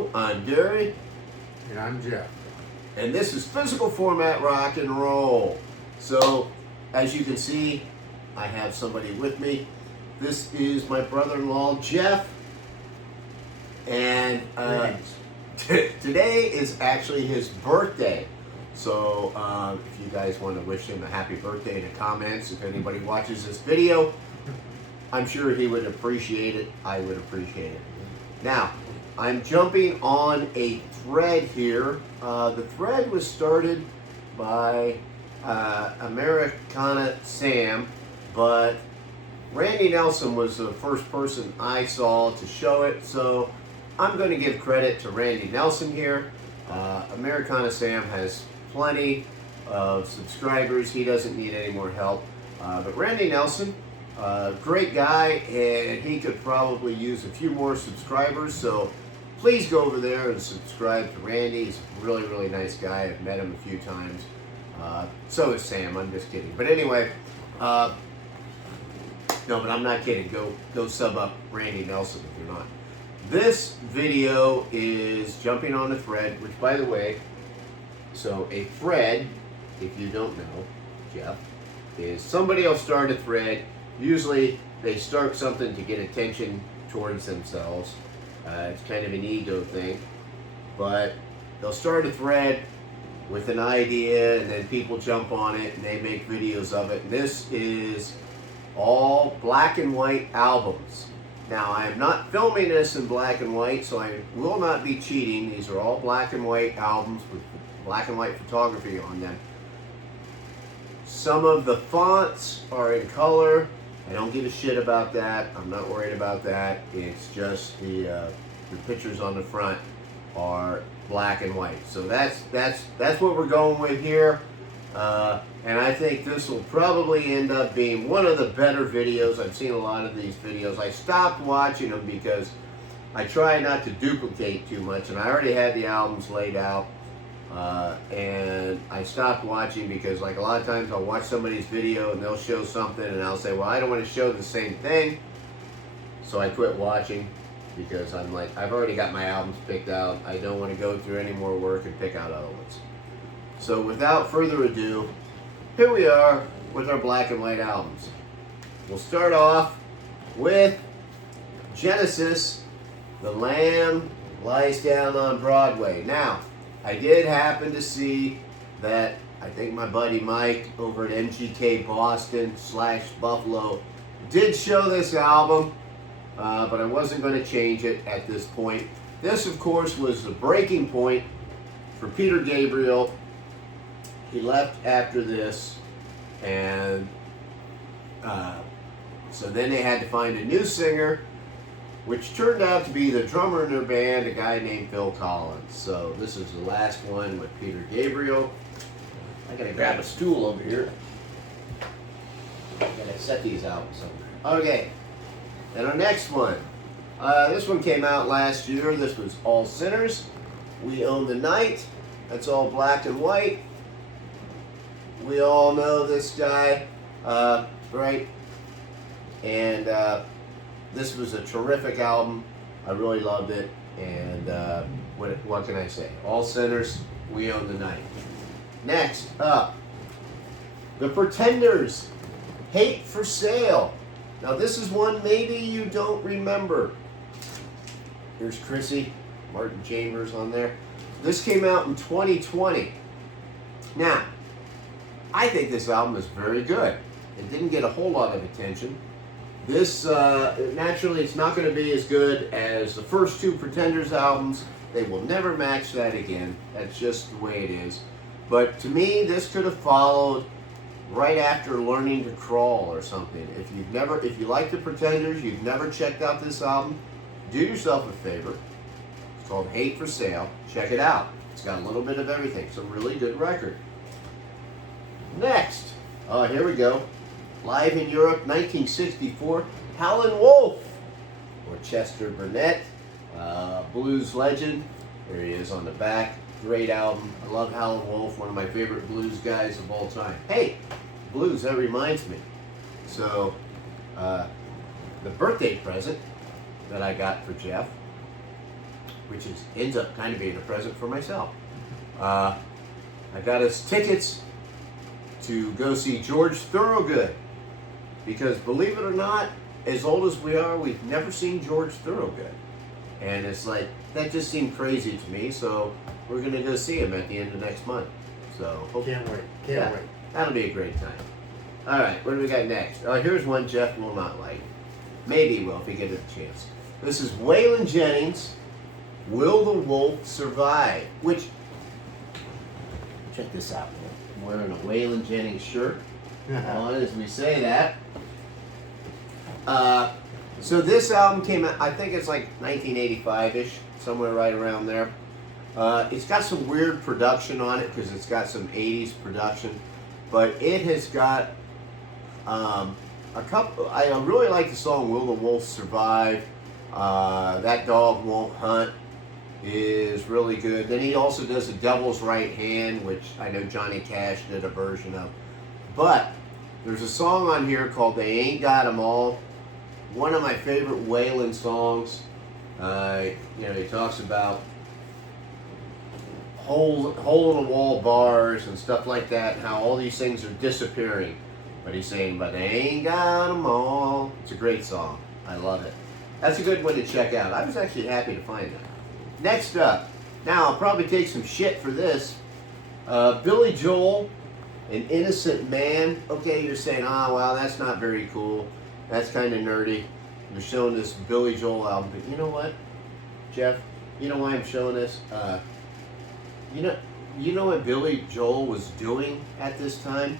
Poe. I'm Gary. And I'm Jeff. And this is Physical Format Rock and Roll. So, as you can see, I have somebody with me. This is my brother-in-law, Jeff. And today is actually his birthday. So, if you guys want to wish him a happy birthday in the comments, if anybody watches this video, I'm sure he would appreciate it. I would appreciate it. Now, I'm jumping on a thread here. The thread was started by Americana Sam, but Randy Nelson was the first person I saw to show it, so I'm going to give credit to Randy Nelson here. Americana Sam has plenty of subscribers. He doesn't need any more help. But Randy Nelson, great guy, and he could probably use a few more subscribers, so please go over there and subscribe to Randy. He's a really, really nice guy. I've met him a few times. So is Sam. I'm just kidding. But anyway, no, but I'm not kidding. Go sub up Randy Nelson if you're not. This video is jumping on a thread, which, by the way, so a thread, if you don't know, Jeff, is somebody will start a thread. Usually they start something to get attention towards themselves. It's kind of an ego thing. But they'll start a thread with an idea, and then people jump on it and they make videos of it. And this is all black and white albums. Now, I am not filming this in black and white, so I will not be cheating. These are all black and white albums with black and white photography on them. Some of the fonts are in color. I don't give a shit about that. I'm not worried about that. It's just the pictures on the front are black and white. So that's what we're going with here. And I think this will probably end up being one of the better videos. I've seen a lot of these videos. I stopped watching them because I try not to duplicate too much, and I already had the albums laid out. And I stopped watching because, like, a lot of times I'll watch somebody's video and they'll show something and I'll say, well, I don't want to show the same thing. So I quit watching because I'm like, I've already got my albums picked out. I don't want to go through any more work and pick out other ones. So without further ado, here we are with our black and white albums. We'll start off with Genesis, The Lamb Lies Down on Broadway. Now, I did happen to see that I think my buddy Mike over at MGK Boston / Buffalo did show this album, but I wasn't going to change it at this point. This, of course, was the breaking point for Peter Gabriel. He left after this, and so then they had to find a new singer, which turned out to be the drummer in their band, a guy named Phil Collins. So this is the last one with Peter Gabriel. I gotta grab a stool over here. I gotta set these out somewhere. Okay, and our next one. This one came out last year. This was All Sinners. We Own the Night. That's all black and white. We all know this guy, right? And this was a terrific album. I really loved it. And what can I say? All Sinners, We Own the Night. Next up, The Pretenders, Hate for Sale. Now this is one maybe you don't remember. Here's Chrissy, Martin Chambers on there. This came out in 2020. Now, I think this album is very good. It didn't get a whole lot of attention. This, naturally, it's not going to be as good as the first two Pretenders albums. They will never match that again. That's just the way it is. But to me, this could have followed right after Learning to Crawl or something. If you like the Pretenders, you've never checked out this album, do yourself a favor. It's called Hate for Sale. Check it out. It's got a little bit of everything. It's a really good record. Next, here we go. Live in Europe, 1964, Howlin' Wolf, or Chester Burnett, blues legend. There he is on the back. Great album. I love Howlin' Wolf, one of my favorite blues guys of all time. Hey, blues, that reminds me. So, the birthday present that I got for Jeff which ends up kind of being a present for myself. I got us tickets to go see George Thorogood, because believe it or not, as old as we are, we've never seen George Thorogood. And it's like, that just seemed crazy to me, so we're going to go see him at the end of next month. So Can't wait. Can't wait. That'll be a great time. All right, what do we got next? Here's one Jeff will not like. Maybe he will if he gets a chance. This is Waylon Jennings, Will the Wolf Survive? Which, check this out. I'm wearing a Waylon Jennings shirt on as we say that. So this album came out, I think it's like 1985-ish, somewhere right around there. It's got some weird production on it because it's got some 80s production, but it has got a couple. I really like the song "Will the Wolf Survive." That Dog Won't Hunt is really good. Then he also does "The Devil's Right Hand," which I know Johnny Cash did a version of. But there's a song on here called "They Ain't Got 'Em All." One of my favorite Waylon songs. He talks about hole-in-the-wall bars and stuff like that, and how all these things are disappearing. But he's saying, but they ain't got them all. It's a great song. I love it. That's a good one to check out. I was actually happy to find that. Next up, now I'll probably take some shit for this. Billy Joel, An Innocent Man. Okay, you're saying, well, that's not very cool. That's kind of nerdy. You're showing this Billy Joel album. But you know what, Jeff? You know why I'm showing this? You know what Billy Joel was doing at this time?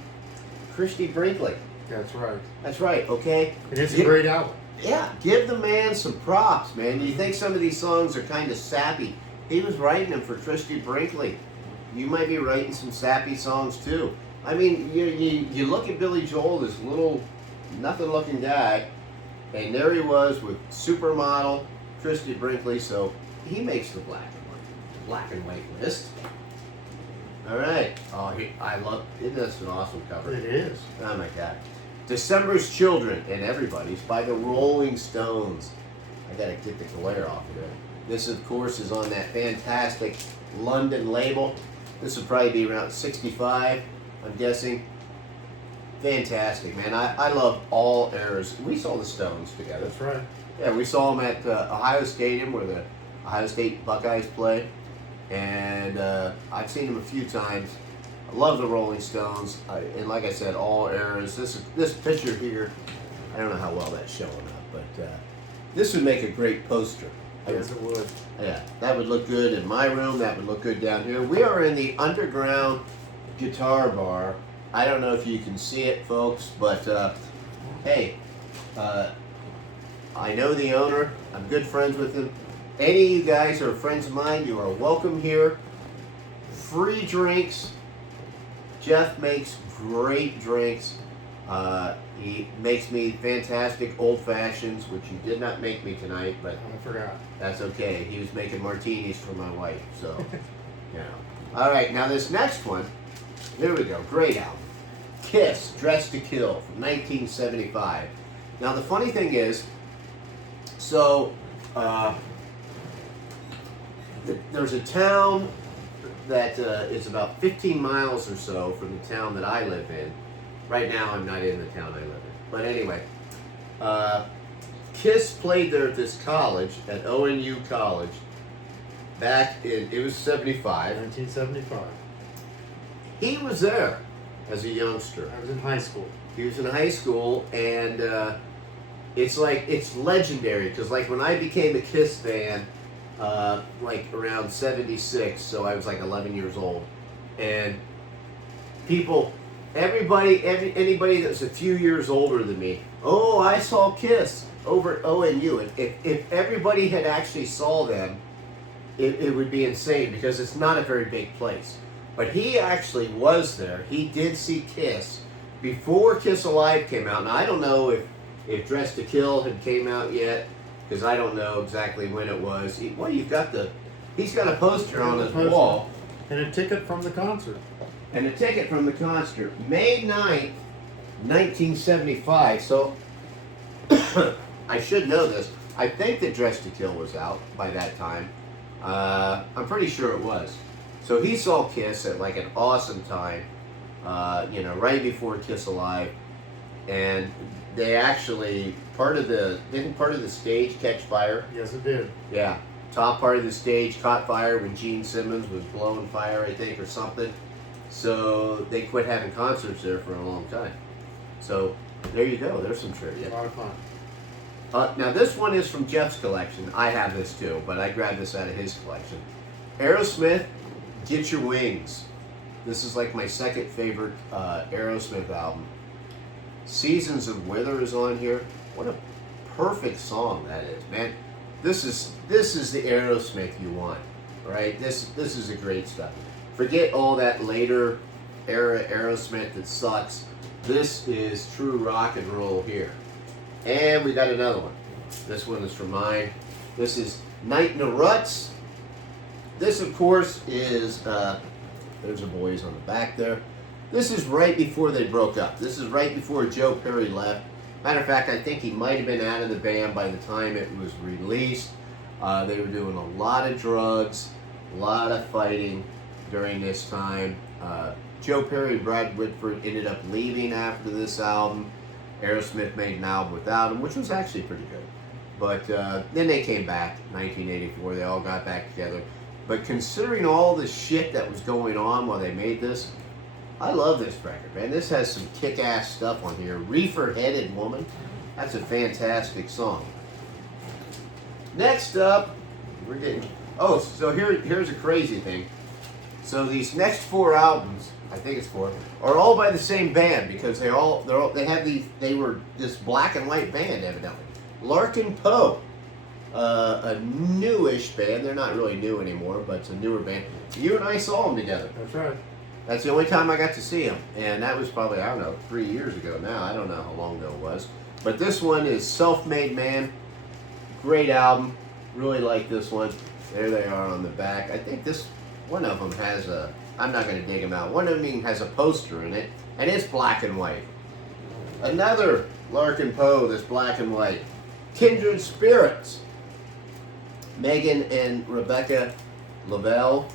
Christy Brinkley. That's right. That's right, okay? It is a great album. Yeah, give the man some props, man. You think some of these songs are kind of sappy. He was writing them for Christy Brinkley. You might be writing some sappy songs too. I mean, you look at Billy Joel, this little, nothing-looking guy, and there he was with supermodel Christy Brinkley, so he makes the black and white list. All right. I love it. That's an awesome cover. It is. Oh my God. December's Children and Everybody's by the Rolling Stones. I gotta get the glare off of it. This, of course, is on that fantastic London label. This would probably be around 65, I'm guessing. Fantastic, man. I love all eras. We saw the Stones together. That's right. Yeah, we saw them at Ohio Stadium where the Ohio State Buckeyes play. And I've seen them a few times. I love the Rolling Stones, and like I said, all eras. This picture here, I don't know how well that's showing up, but this would make a great poster. Yes, it would. Yeah, that would look good in my room. That would look good down here. We are in the Underground Guitar Bar. I don't know if you can see it, folks, but hey, I know the owner. I'm good friends with him. Any of you guys are friends of mine, you are welcome here. Free drinks. Jeff makes great drinks. He makes me fantastic old fashions, which you did not make me tonight, but I forgot. that's okay. He was making martinis for my wife, so, All right, now this next one, here we go, great album. Kiss, Dressed to Kill from 1975. Now the funny thing is, so, there's a town that is about 15 miles or so from the town that I live in. Right now, I'm not in the town I live in. But anyway, Kiss played there at this college, at ONU College, back in, it was 75. 1975. He was there as a youngster. I was in high school. He was in high school, and it's legendary, because like when I became a Kiss fan, like around 76, so I was like 11 years old, and anybody that's a few years older than me, I saw Kiss over at ONU. If everybody had actually saw them, it would be insane, because it's not a very big place. But he actually was there. He did see Kiss before Kiss Alive came out. Now I don't know if Dressed to Kill had came out yet, because I don't know exactly when it was. He's got a poster on his wall. And a ticket from the concert. May 9th, 1975. So, I should know this. I think that Dressed to Kill was out by that time. I'm pretty sure it was. So he saw Kiss at like an awesome time, right before Kiss Alive, and they actually didn't part of the stage catch fire? Yes, it did. Yeah, top part of the stage caught fire when Gene Simmons was blowing fire, I think, or something. So they quit having concerts there for a long time. So there you go. There's some trivia. A lot of fun. Now this one is from Jeff's collection. I have this too, but I grabbed this out of his collection. Aerosmith, Get Your Wings. This is like my second favorite Aerosmith album. Seasons of Wither is on here. What a perfect song that is, man. This is the Aerosmith you want, right? This is a great stuff. Forget all that later era Aerosmith that sucks. This is true rock and roll here. And we got another one. This one is from mine. This is Night in the Ruts. This, of course, is, there's the boys on the back there. This is right before they broke up. This is right before Joe Perry left. Matter of fact, I think he might have been out of the band by the time it was released. They were doing a lot of drugs, a lot of fighting during this time. Joe Perry and Brad Whitford ended up leaving after this album. Aerosmith made an album without him, which was actually pretty good. But then they came back, 1984. They all got back together. But considering all the shit that was going on while they made this, I love this record, man. This has some kick-ass stuff on here. Reefer-Headed Woman. That's a fantastic song. Next up, we're getting... Oh, so here's a crazy thing. So these next 4 albums, I think it's 4, are all by the same band because they were this black and white band evidently. RandyforRoyalsnPoe, a newish band. They're not really new anymore, but it's a newer band. You and I saw them together. That's right. That's the only time I got to see them, and that was probably, I don't know, 3 years ago now. I don't know how long ago it was. But this one is Self-Made Man. Great album. Really like this one. There they are on the back. I think one of them has I'm not going to dig them out. One of them has a poster in it, and it's black and white. Another RandyforRoyalsnPoe that's black and white. Kindred Spirits. Megan and Rebecca Lavelle.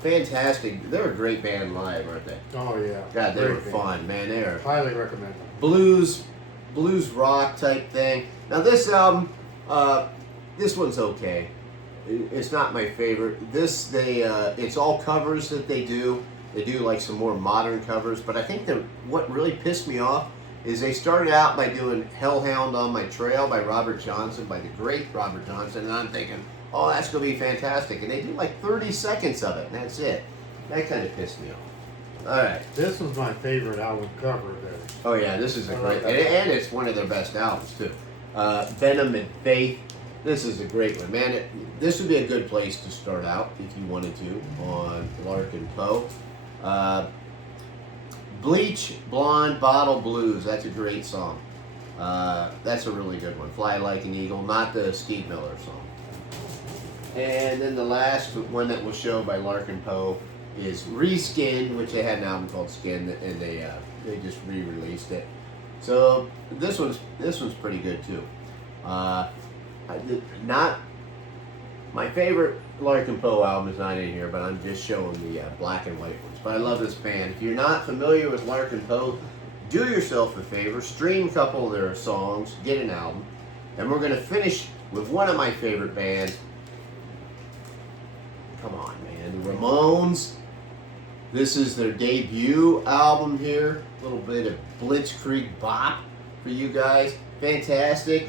Fantastic. They're a great band live, aren't they? Oh, yeah. God, they Great were band. fun, man. They are Highly recommend them. blues rock type thing. Now this album, this one's okay. It's not my favorite. It's all covers that they do. They do like some more modern covers, but I think what really pissed me off is they started out by doing Hellhound on My Trail by Robert Johnson, by the great Robert Johnson, and I'm thinking, oh, that's going to be fantastic. And they do like 30 seconds of it, and that's it. That kind of pissed me off. All right. This was my favorite album cover of theirs. Oh, yeah, this is a I great, like that. and it's one of their best albums, too. Venom and Faith. This is a great one, man. This would be a good place to start out if you wanted to on RandyforRoyalsnPoe. Bleach, Blonde, Bottle Blues. That's a great song. That's a really good one. Fly Like an Eagle, not the Steve Miller song. And then the last one that we'll show by RandyforRoyalsnPoe is Reskin, which they had an album called Skin, and they just re-released it. So this one's pretty good too. Not my favorite RandyforRoyalsnPoe album is not in here, but I'm just showing the black and white ones. But I love this band. If you're not familiar with RandyforRoyalsnPoe, do yourself a favor, stream a couple of their songs, get an album, and we're going to finish with one of my favorite bands. Come on, man, the Ramones. This is their debut album here. A little bit of Blitzkrieg bop for you guys. Fantastic.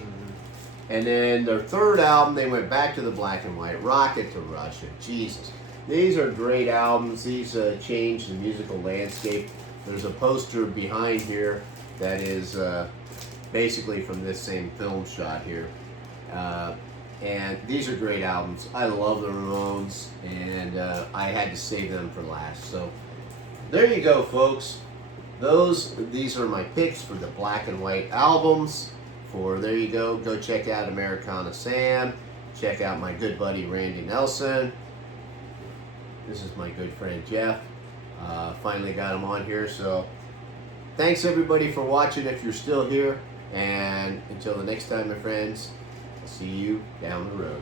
And then their third album, they went back to the black and white. Rocket to Russia. Jesus. These are great albums. These changed the musical landscape. There's a poster behind here that is basically from this same film shot here. And these are great albums. I love the Ramones, and I had to save them for last. So there you go, folks. These are my picks for the black and white albums. There you go. Go check out Americana Sam. Check out my good buddy Randy Nelson. This is my good friend Jeff. Finally got him on here. So thanks everybody for watching if you're still here. And until the next time, my friends, I'll see you down the road.